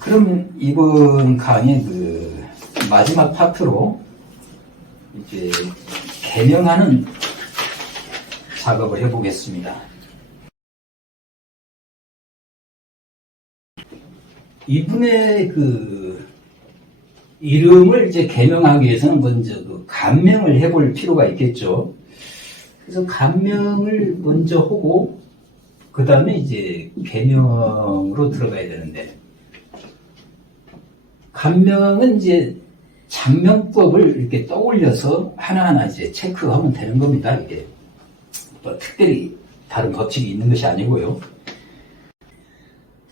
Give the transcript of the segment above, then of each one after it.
그러면 이번 강의 마지막 파트로 이제 개명하는 작업을 해보겠습니다. 이분의 이름을 이제 개명하기 위해서는 먼저 간명을 해볼 필요가 있겠죠. 그래서 간명을 먼저 하고 그 다음에 이제 개명으로 들어가야 되는데, 간명은 이제 장명법을 이렇게 떠올려서 하나하나 이제 체크하면 되는 겁니다. 이게 뭐 특별히 다른 법칙이 있는 것이 아니고요.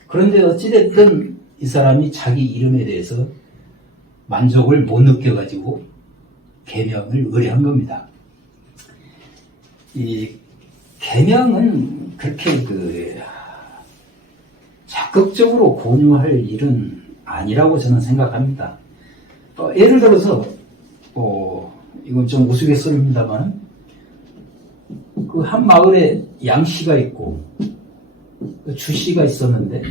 그런데 어찌됐든 이 사람이 자기 이름에 대해서 만족을 못 느껴가지고 개명을 의뢰한 겁니다. 이 개명은 그렇게 적극적으로 권유할 일은 아니라고 저는 생각합니다. 예를 들어서 이건 좀 우스갯소리입니다만 한 마을에 양씨가 있고 주씨가 있었는데,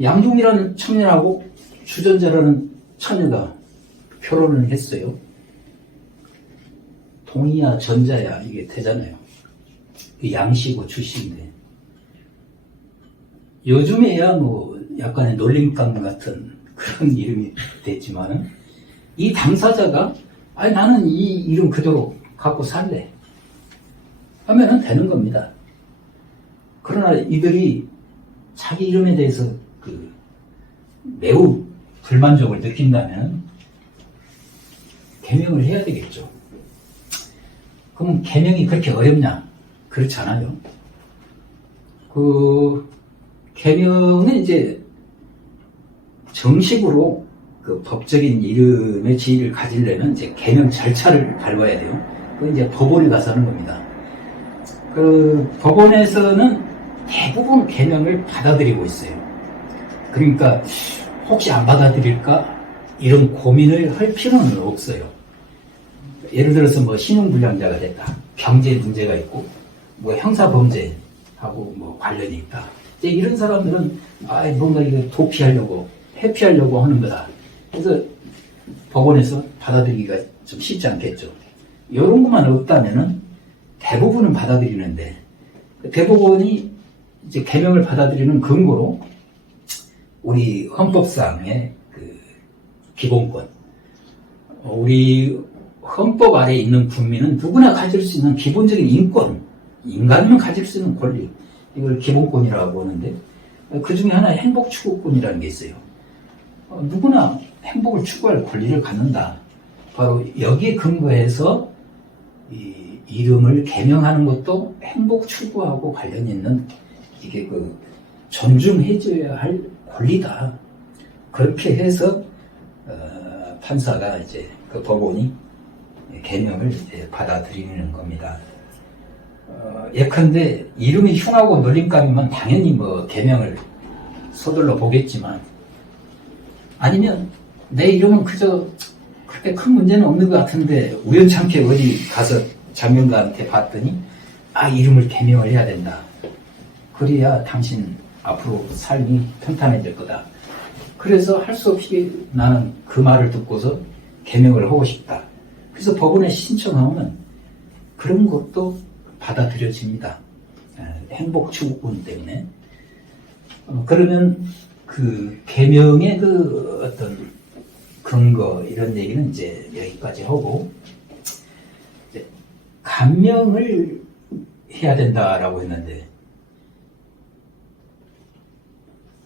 양중이라는 처녀하고 주전자라는 처녀가 결혼을 했어요. 동이야 전자야 이게 되잖아요. 양씨고 주씨인데, 요즘에야 뭐 약간의 놀림감 같은 그런 이름이 됐지만은, 이 당사자가 나는 이 이름 그대로 갖고 살래 하면은 되는 겁니다. 그러나 이들이 자기 이름에 대해서 매우 불만족을 느낀다면 개명을 해야 되겠죠. 그럼 개명이 그렇게 어렵냐? 그렇지 않아요. 개명은 이제 정식으로 법적인 이름의 지위를 가지려면 이제 개명 절차를 밟아야 돼요. 그건 이제 법원에 가서 하는 겁니다. 법원에서는 대부분 개명을 받아들이고 있어요. 그러니까 혹시 안 받아들일까? 이런 고민을 할 필요는 없어요. 예를 들어서 뭐 신용불량자가 됐다, 경제 문제가 있고, 뭐 형사범죄하고 뭐 관련이 있다. 이제 이런 사람들은 뭔가 이거 도피하려고, 회피하려고 하는 거다. 그래서 법원에서 받아들이기가 좀 쉽지 않겠죠. 이런 것만 없다면은 대부분은 받아들이는데, 대법원이 이제 개명을 받아들이는 근거로 우리 헌법상의 기본권, 우리 헌법 아래에 있는 국민은 누구나 가질 수 있는 기본적인 인권, 인간이면 가질 수 있는 권리, 이걸 기본권이라고 하는데, 그 중에 하나 행복 추구권이라는 게 있어요. 누구나 행복을 추구할 권리를 갖는다. 바로 여기에 근거해서 이 이름을 개명하는 것도 행복 추구하고 관련 있는, 이게 존중해줘야 할 권리다. 그렇게 해서 판사가 이제 법원이 개명을 이제 받아들이는 겁니다. 예컨대 이름이 흉하고 놀림감이면 당연히 뭐 개명을 서둘러 보겠지만, 아니면 내 이름은 그저 그렇게 큰 문제는 없는 것 같은데 우연찮게 어디 가서 장면가한테 봤더니 이름을 개명을 해야 된다. 그래야 당신 앞으로 삶이 평탄해질 거다. 그래서 할 수 없이 나는 그 말을 듣고서 개명을 하고 싶다. 그래서 법원에 신청하면 그런 것도 받아들여집니다. 행복 추구권 때문에. 그러면 개명의 어떤 근거, 이런 얘기는 이제 여기까지 하고, 이제 간명을 해야 된다라고 했는데,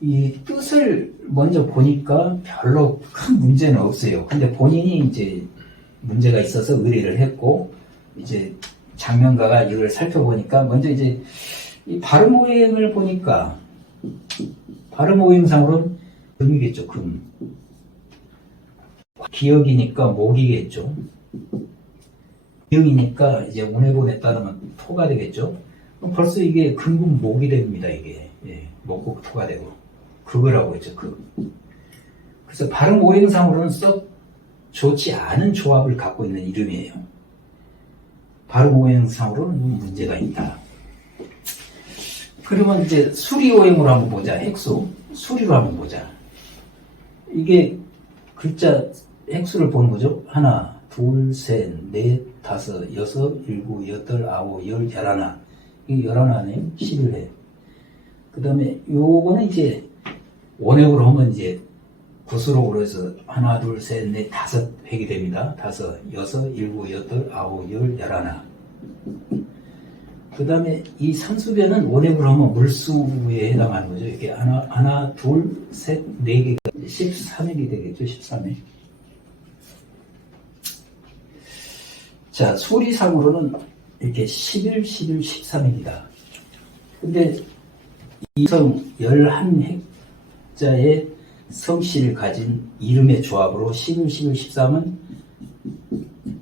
이 뜻을 먼저 보니까 별로 큰 문제는 없어요. 근데 본인이 이제 문제가 있어서 의뢰를 했고, 이제 장명가가 이걸 살펴보니까 먼저 이제 이 발음 오행을 보니까, 발음 오행상으로는 금이겠죠, 금. 기역이니까 목이겠죠. 기역이니까 이제 운해본에 따르면 토가 되겠죠. 그럼 벌써 이게 금금 목이 됩니다, 이게. 목국 토가 되고. 극이라고 했죠, 극. 그래서 발음 오행상으로는 썩 좋지 않은 조합을 갖고 있는 이름이에요. 발음 오행상으로는 문제가 있다. 그러면 이제 수리 오행으로 한번 보자. 획수. 수리로 한번 보자. 이게 글자 획수를 보는 거죠. 하나, 둘, 셋, 넷, 다섯, 여섯, 일곱, 여덟, 아홉, 열, 열하나. 이게 열하나네요. 11회. 그 다음에 요거는 이제 원획으로 하면 이제 구수록으로 해서 하나, 둘, 셋, 넷, 다섯 획이 됩니다. 다섯, 여섯, 일곱, 여덟, 아홉, 열, 열하나. 그 다음에 이 산수변은 원획으로 하면 물수에 해당하는 거죠. 이렇게 하나, 둘, 셋, 네 개가 13획이 되겠죠. 13획. 자, 소리상으로는 이렇게 11, 11, 13입니다. 근데 이 성 11획자의 성씨를 가진 이름의 조합으로 11, 11, 13은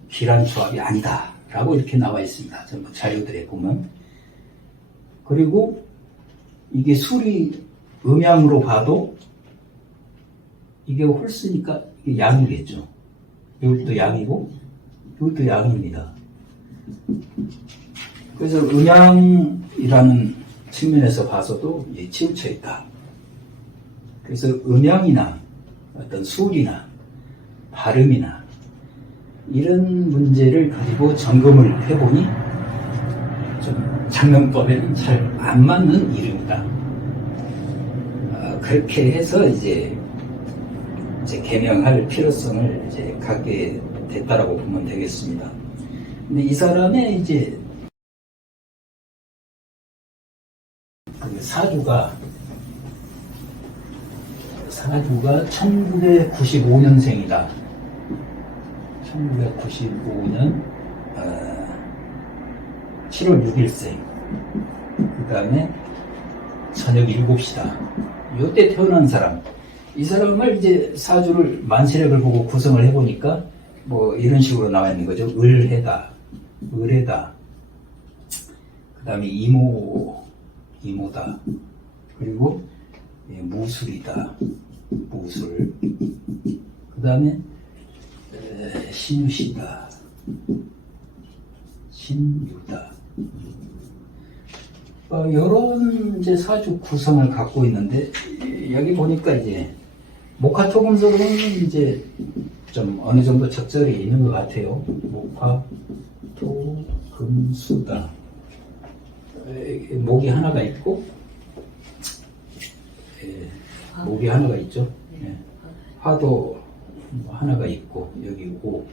기란 조합이 아니다 라고 이렇게 나와 있습니다. 전부 자료들에 보면. 그리고 이게 수리 음양으로 봐도 이게 홀수니까 이게 양이겠죠. 이것도 양이고 이것도 양입니다. 그래서 음양이라는 측면에서 봐서도 치우쳐 있다. 그래서 음양이나 어떤 수리나 발음이나 이런 문제를 가지고 점검을 해보니 좀 장명법에는 잘 안 맞는 이름이다. 그렇게 해서 이제 개명할 필요성을 이제 갖게 됐다라고 보면 되겠습니다. 근데 이 사람의 이제 그 사주가 1995년생이다. 1995년 7월 6일생. 그 다음에 저녁 7시다. 요때 태어난 사람. 이 사람을 이제 사주를 만시력을 보고 구성을 해보니까 뭐 이런 식으로 나와 있는 거죠. 을해다. 을해다. 그 다음에 이모다. 그리고 무술이다. 무술. 그 다음에 신유시다. 신유다. 이런 이제 사주 구성을 갖고 있는데 여기 보니까 이제 목화토금속은 이제 좀 어느 정도 적절히 있는 것 같아요. 목화토금수다. 목이 하나가 있고 목이 하나가 있죠. 화도 하나가 있고 여기 오.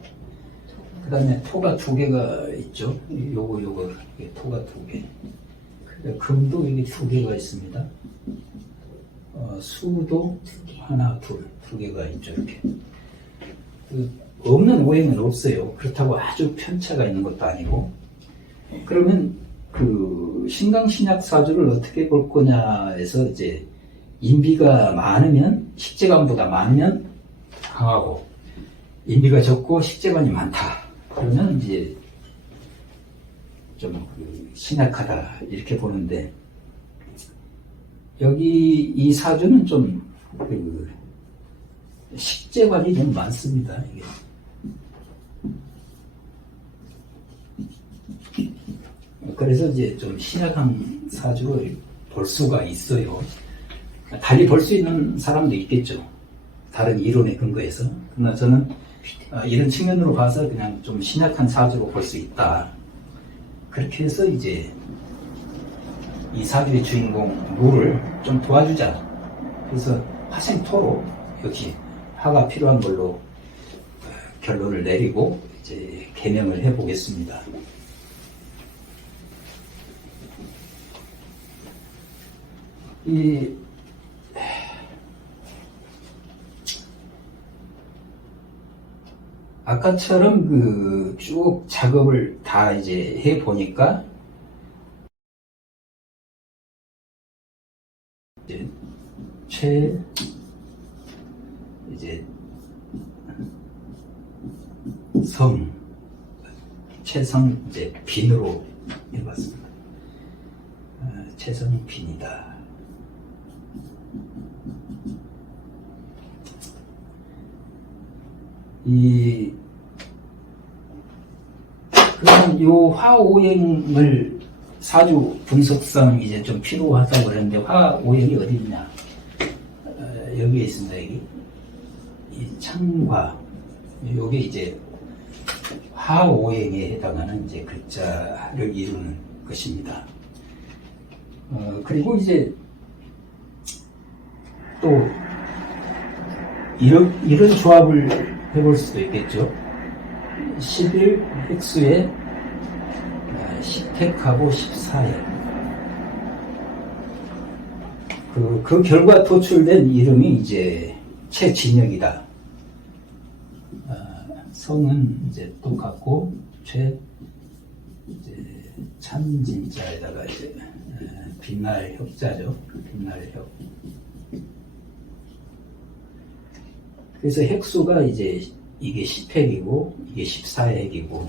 그 다음에 토가 두 개가 있죠. 요거 토가 두 개. 금도 여기 두 개가 있습니다. 수도 하나, 두 개가 있죠. 이렇게. 없는 오행은 없어요. 그렇다고 아주 편차가 있는 것도 아니고. 그러면 그 신강신약 사주를 어떻게 볼 거냐에서 이제 인비가 많으면 식재관보다 많으면 강하고 인비가 적고 식재관이 많다. 그러면 이제 좀 신약하다 이렇게 보는데 여기 이 사주는 좀 식재관이 좀 많습니다. 이게. 그래서 이제 좀 신약한 사주로 볼 수가 있어요. 달리 볼 수 있는 사람도 있겠죠. 다른 이론에 근거해서. 그러나 저는 이런 측면으로 봐서 그냥 좀 신약한 사주로 볼 수 있다. 그렇게 해서 이제 이 사주의 주인공 무를 좀 도와주자. 그래서 화생토로 역시 화가 필요한 걸로 결론을 내리고 이제 개명을 해보겠습니다. 아까처럼 쭉 작업을 다 이제 해 보니까 최성 이제 빈으로 해봤습니다. 최성 빈이다. 그러면 일단 요 화오행을 사주 분석상 이제 좀 필요하다고 그랬는데 화오행이 어디 있냐? 여기에 있습니다. 여기 이 창화, 요게 이제 화오행에 해당하는 이제 글자를 이루는 것입니다. 그리고 이제 또 이런 조합을 해볼 수도 있겠죠. 11 획수에 10택하고 14획. 그 결과 도출된 이름이 이제 최진혁이다. 성은 이제 똑같고, 이제 참진자에다가 이제 빛날 혁자죠. 빛날 혁. 그래서 획수가 이제 이게 10획이고, 이게 14획이고,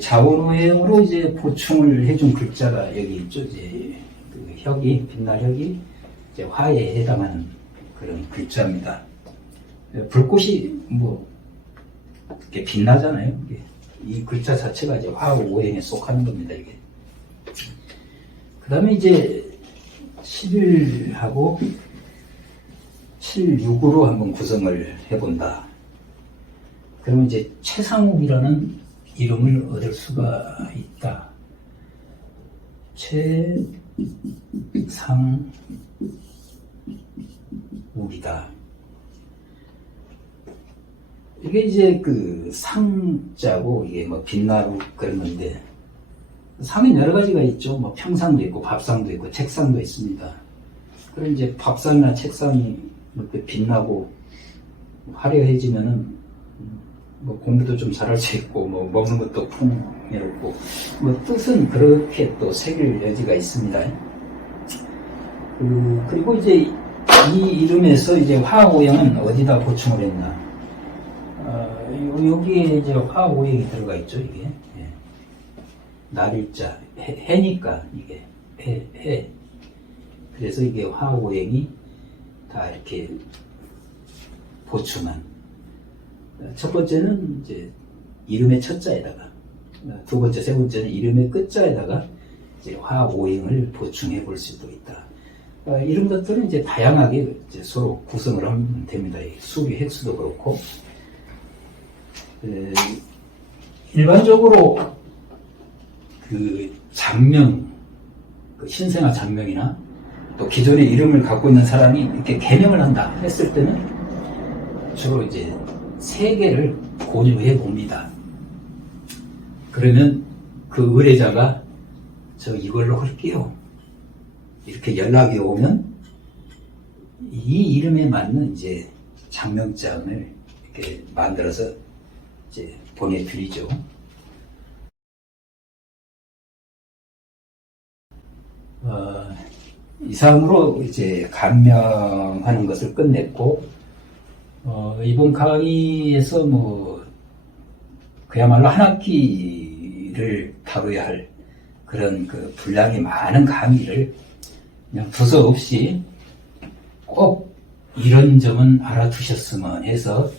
자원오행으로 이제 보충을 해준 글자가 여기 있죠. 이제 그 혁이, 빛날 혁이 이제 화에 해당하는 그런 글자입니다. 불꽃이 뭐, 이렇게 빛나잖아요. 이 글자 자체가 이제 화오행에 속하는 겁니다, 이게. 그 다음에 이제 11하고 7, 6으로 한번 구성을 해본다. 그러면 이제 최상욱이라는 이름을 얻을 수가 있다. 최상욱이다. 이게 이제 그 상자고, 이게 뭐 빛나루 그런 건데, 상은 여러 가지가 있죠. 뭐 평상도 있고, 밥상도 있고, 책상도 있습니다. 그럼 이제 밥상이나 책상이 이렇게 빛나고 화려해지면은 뭐 공부도 좀 잘할 수 있고, 뭐 먹는 것도 풍요롭고, 뭐 뜻은 그렇게 또 새길 여지가 있습니다. 그리고 이제 이 이름에서 이제 화오행은 어디다 보충을 했나? 여기에 이제 화오행이 들어가 있죠, 이게. 예. 날일자, 해니까, 이게. 해. 그래서 이게 화오행이 다 이렇게 보충한. 첫 번째는 이제 이름의 첫 자에다가, 두 번째, 세 번째는 이름의 끝자에다가 이제 화오행을 보충해 볼 수도 있다. 이런 것들은 이제 다양하게 이제 서로 구성을 하면 됩니다. 수비 획수도 그렇고. 일반적으로 그 장명, 그 신생아 장명이나 또 기존의 이름을 갖고 있는 사람이 이렇게 개명을 한다 했을 때는 주로 이제 세 개를 고려해 봅니다. 그러면 그 의뢰자가 저 이걸로 할게요. 이렇게 연락이 오면 이 이름에 맞는 이제 장명장을 이렇게 만들어서 이제 보내드리죠. 이상으로 이제 감명하는 것을 끝냈고, 이번 강의에서 뭐 그야말로 한 학기를 다뤄야 할 그런 그 분량이 많은 강의를 그냥 두서 없이 꼭 이런 점은 알아두셨으면 해서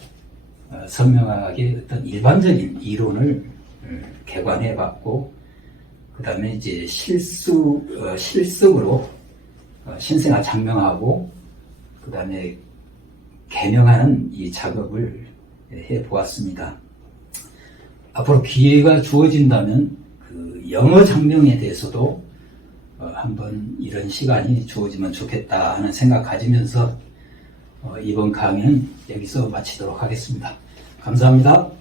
선명하게 어떤 일반적인 이론을 개관해 봤고, 그 다음에 이제 실습으로 신생아 장명하고, 그 다음에 개명하는 이 작업을 해 보았습니다. 앞으로 기회가 주어진다면 그 영어 장명에 대해서도 한번 이런 시간이 주어지면 좋겠다 하는 생각 가지면서 이번 강의는 여기서 마치도록 하겠습니다. 감사합니다.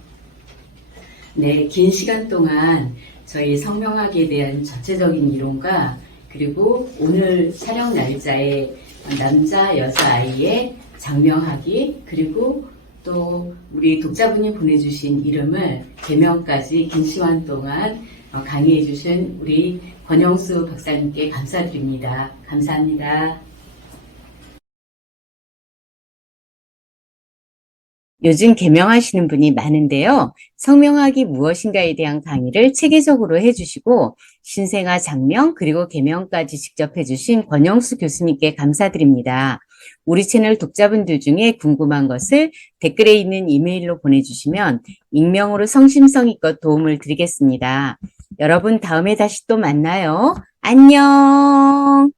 네, 긴 시간 동안 저희 성명학에 대한 전체적인 이론과 그리고 오늘 촬영 날짜에 남자, 여자 아이의 장명하기, 그리고 또 우리 독자분이 보내주신 이름을 개명까지 긴 시간 동안 강의해 주신 우리 권영수 박사님께 감사드립니다. 감사합니다. 요즘 개명하시는 분이 많은데요. 성명학이 무엇인가에 대한 강의를 체계적으로 해주시고 신생아 장명 그리고 개명까지 직접 해주신 권영수 교수님께 감사드립니다. 우리 채널 독자분들 중에 궁금한 것을 댓글에 있는 이메일로 보내주시면 익명으로 성심성의껏 도움을 드리겠습니다. 여러분 다음에 다시 또 만나요. 안녕.